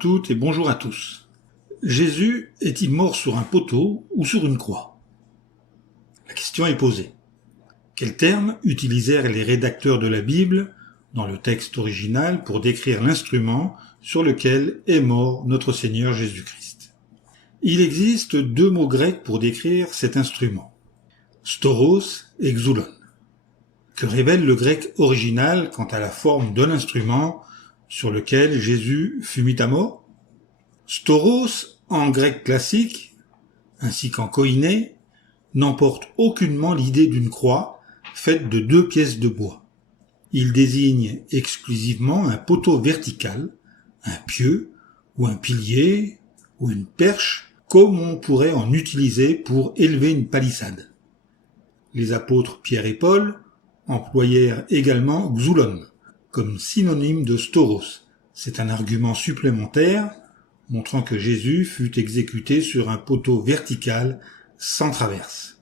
toutes et bonjour à tous. Jésus est-il mort sur un poteau ou sur une croix? La question est posée. Quels termes utilisèrent les rédacteurs de la Bible dans le texte original pour décrire l'instrument sur lequel est mort notre Seigneur Jésus-Christ? Il existe deux mots grecs pour décrire cet instrument, stauros et xoulon. Que révèle le grec original quant à la forme de l'instrument sur lequel Jésus fut mis à mort? Stauros, en grec classique, ainsi qu'en koiné, n'emporte aucunement l'idée d'une croix faite de deux pièces de bois. Il désigne exclusivement un poteau vertical, un pieu, ou un pilier, ou une perche, comme on pourrait en utiliser pour élever une palissade. Les apôtres Pierre et Paul employèrent également xoulon comme synonyme de stauros. C'est un argument supplémentaire montrant que Jésus fut exécuté sur un poteau vertical sans traverse.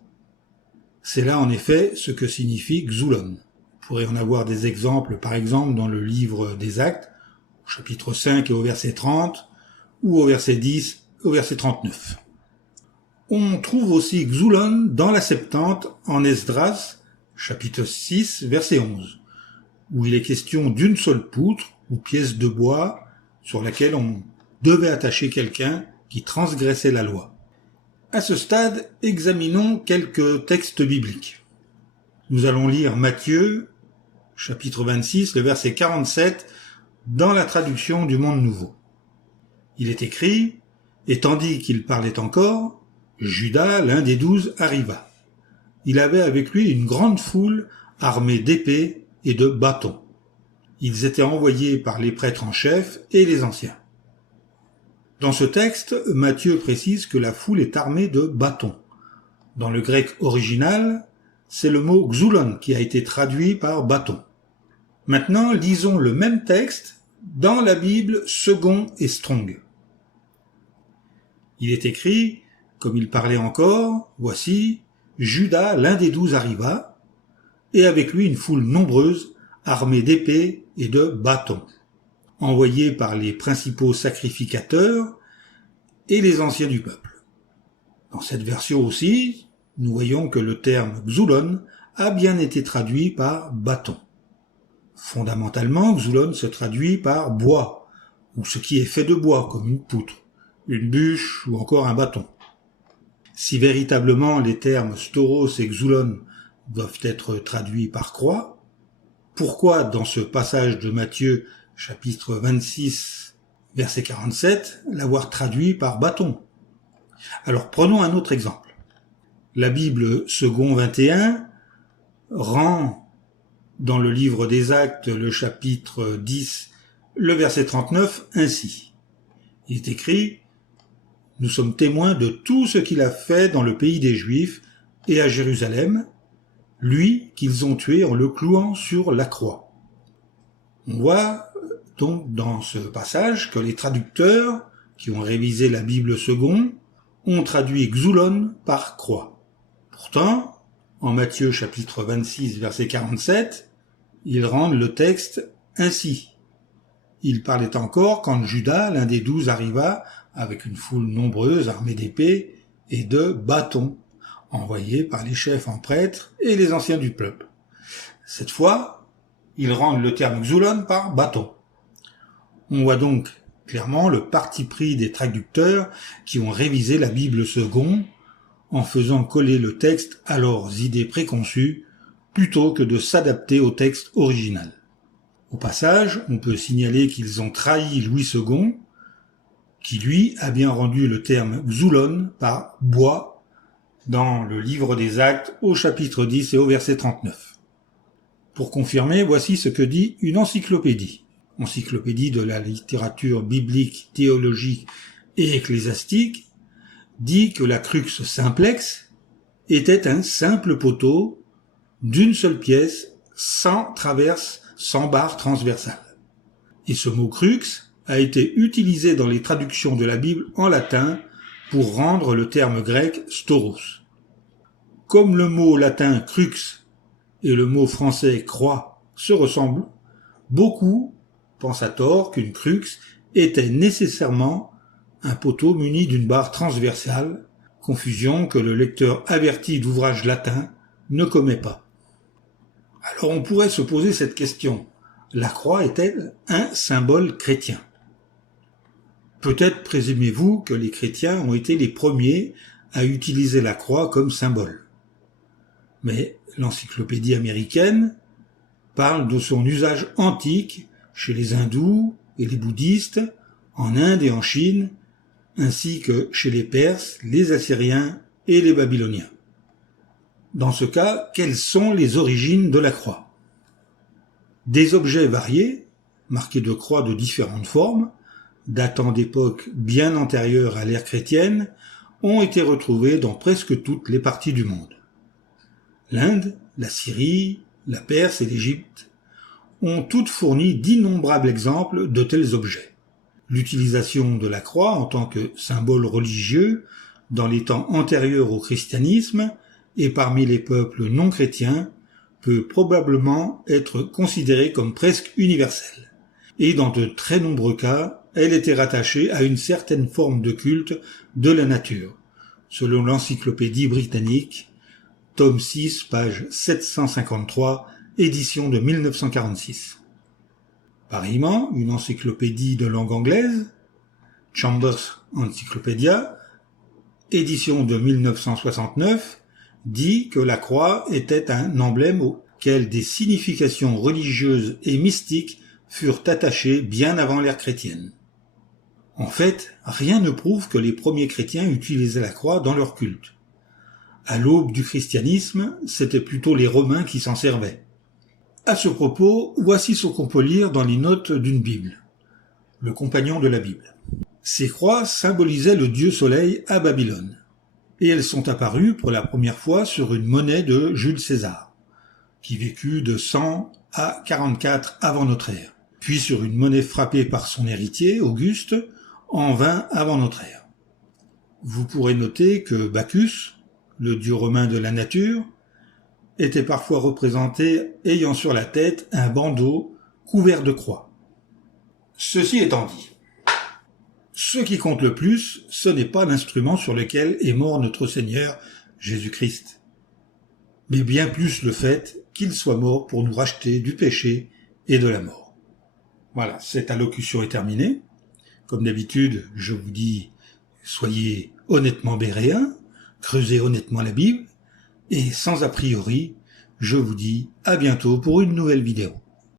C'est là en effet ce que signifie xoulon. On pourrait en avoir des exemples par exemple dans le livre des Actes, au chapitre 5 et au verset 30, ou au verset 10 et au verset 39. On trouve aussi xoulon dans la Septante en Esdras, chapitre 6, verset 11, où il est question d'une seule poutre ou pièce de bois sur laquelle on devait attacher quelqu'un qui transgressait la loi. À ce stade, examinons quelques textes bibliques. Nous allons lire Matthieu, chapitre 26, le verset 47, dans la traduction du Monde Nouveau. Il est écrit, « Et tandis qu'il parlait encore, Judas, l'un des 12, arriva. Il avait avec lui une grande foule armée d'épées et de bâtons. Ils étaient envoyés par les prêtres en chef et les anciens. » Dans ce texte, Matthieu précise que la foule est armée de bâtons. Dans le grec original, c'est le mot xoulon qui a été traduit par bâton. Maintenant, lisons le même texte dans la Bible Second et Strong. Il est écrit, comme il parlait encore, voici, Judas, l'un des 12, arriva, et avec lui une foule nombreuse, armée d'épées et de bâtons, envoyés par les principaux sacrificateurs et les anciens du peuple. Dans cette version aussi, nous voyons que le terme xoulon a bien été traduit par bâton. Fondamentalement, xoulon se traduit par bois, ou ce qui est fait de bois, comme une poutre, une bûche ou encore un bâton. Si véritablement les termes stauros et xoulon doivent être traduits par croix, pourquoi dans ce passage de Matthieu chapitre 26 verset 47 l'avoir traduit par bâton? Alors prenons un autre exemple. La Bible Second 21 rend dans le livre des Actes le chapitre 10 le verset 39 ainsi. Il est écrit: nous sommes témoins de tout ce qu'il a fait dans le pays des Juifs et à Jérusalem, lui qu'ils ont tué en le clouant sur la croix. On voit donc dans ce passage que les traducteurs qui ont révisé la Bible Second ont traduit xoulon par croix. Pourtant, en Matthieu chapitre 26 verset 47, ils rendent le texte ainsi. Il parlait encore quand Judas, l'un des 12, arriva avec une foule nombreuse armée d'épées et de bâtons, envoyés par les chefs en prêtres et les anciens du peuple. Cette fois, ils rendent le terme xoulon par bâton. On voit donc clairement le parti pris des traducteurs qui ont révisé la Bible Second en faisant coller le texte à leurs idées préconçues plutôt que de s'adapter au texte original. Au passage, on peut signaler qu'ils ont trahi Louis II, qui lui a bien rendu le terme xoulon par bois dans le livre des Actes au chapitre 10 et au verset 39. Pour confirmer, voici ce que dit une encyclopédie de la littérature biblique, théologique et ecclésiastique, dit que la crux simplex était un simple poteau d'une seule pièce, sans traverse, sans barre transversale. Et ce mot crux a été utilisé dans les traductions de la Bible en latin pour rendre le terme grec stauros. Comme le mot latin crux et le mot français croix se ressemblent, beaucoup pensent à tort qu'une crux était nécessairement un poteau muni d'une barre transversale, confusion que le lecteur averti d'ouvrages latins ne commet pas. Alors on pourrait se poser cette question. La croix est-elle un symbole chrétien ? Peut-être présumez-vous que les chrétiens ont été les premiers à utiliser la croix comme symbole. Mais l'encyclopédie américaine parle de son usage antique chez les hindous et les bouddhistes, en Inde et en Chine, ainsi que chez les Perses, les Assyriens et les Babyloniens. Dans ce cas, quelles sont les origines de la croix ? Des objets variés, marqués de croix de différentes formes, datant d'époques bien antérieures à l'ère chrétienne, ont été retrouvés dans presque toutes les parties du monde. L'Inde, la Syrie, la Perse et l'Égypte ont toutes fourni d'innombrables exemples de tels objets. L'utilisation de la croix en tant que symbole religieux dans les temps antérieurs au christianisme et parmi les peuples non chrétiens peut probablement être considérée comme presque universelle. Et dans de très nombreux cas, elle était rattachée à une certaine forme de culte de la nature, selon l'encyclopédie britannique, tome 6, page 753, édition de 1946. Pareillement, une encyclopédie de langue anglaise, Chambers Encyclopedia, édition de 1969, dit que la croix était un emblème auquel des significations religieuses et mystiques furent attachées bien avant l'ère chrétienne. En fait, rien ne prouve que les premiers chrétiens utilisaient la croix dans leur culte. À l'aube du christianisme, c'était plutôt les Romains qui s'en servaient. À ce propos, voici ce qu'on peut lire dans les notes d'une Bible, le compagnon de la Bible. Ces croix symbolisaient le dieu soleil à Babylone, et elles sont apparues pour la première fois sur une monnaie de Jules César, qui vécut de 100 à 44 avant notre ère, puis sur une monnaie frappée par son héritier, Auguste, en 20 avant notre ère. Vous pourrez noter que Bacchus, le dieu romain de la nature, était parfois représenté ayant sur la tête un bandeau couvert de croix. Ceci étant dit, ce qui compte le plus, ce n'est pas l'instrument sur lequel est mort notre Seigneur Jésus-Christ, mais bien plus le fait qu'il soit mort pour nous racheter du péché et de la mort. Voilà, cette allocution est terminée. Comme d'habitude, je vous dis, soyez honnêtement béréens, creusez honnêtement la Bible, et sans a priori, je vous dis à bientôt pour une nouvelle vidéo.